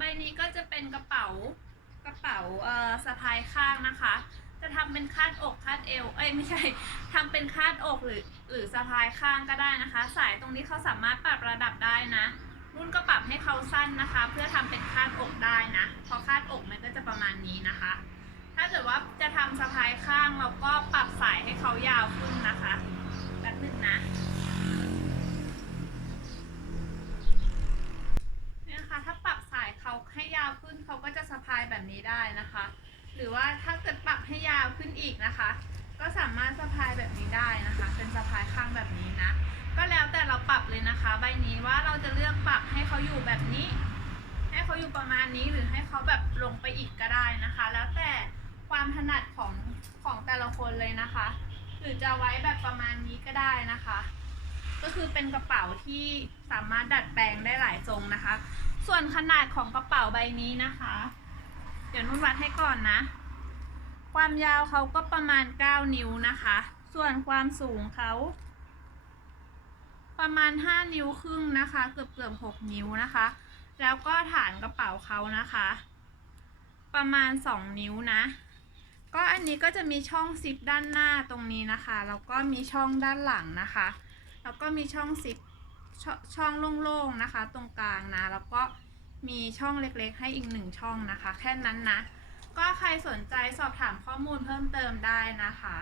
ใบนี้ก็จะเป็นกระเป๋ากระเป๋าเอ่อสะพายข้างนะคะ จะทำเป็นคาดอกคาดเอวเอ้ยไม่ใช่ทำเป็นคาดอกหรือหรือสะพายข้างก็ได้นะคะ สายตรงนี้เขาสามารถปรับระดับได้นะรุ่นก็ปรับให้เขาสั้นนะคะ เพื่อทำเป็นคาดอกได้นะเพราะคาดอกมันก็จะประมาณนี้นะคะ ถ้าเกิดว่าจะทำสะพายข้างเราก็ปรับสายให้เขายาวขึ้น แบบนี้ได้นะคะ หรือว่าถ้าเกิดปรับให้ยาวขึ้นอีกนะคะ ก็สามารถสะพายแบบนี้ได้นะคะ เป็นสะพายข้างแบบนี้นะ ก็แล้วแต่เราปรับเลยนะคะ ใบนี้ว่าเราจะเลือกปรับให้เขาอยู่แบบนี้ ให้เขาอยู่ประมาณนี้หรือให้เขาแบบลงไปอีกก็ได้นะคะ แล้วแต่ความถนัดของของแต่ละคนเลยนะคะ หรือจะไว้แบบประมาณนี้ก็ได้นะคะ ก็คือเป็นกระเป๋าที่สามารถดัดแปลงได้หลายทรงนะคะ ส่วนขนาดของกระเป๋าใบนี้นะคะ เดี๋ยวนุ่นวัดให้ก่อนนะ ความยาวเขาก็ประมาณ 9 นิ้วนะคะ ส่วนความสูงเขา ประมาณ 5 นิ้วครึ่งนะคะ เกือบเกือบ6นิ้วนะคะ แล้วก็ฐานกระเป๋าเขานะคะ ประมาณ 2 นิ้วนะ ก็อันนี้ก็จะมีช่องซิปด้านหน้าตรงนี้นะคะ แล้วก็มีช่องด้านหลังนะคะ แล้วก็มีช่องซิปชช่องโล่งๆนะคะ ตรงกลางนะ แล้วก็ มีช่องเล็กๆ ให้อีกหนึ่งช่องนะคะ แค่นั้นนะ ก็ใครสนใจสอบถามข้อมูลเพิ่มเติมได้นะคะ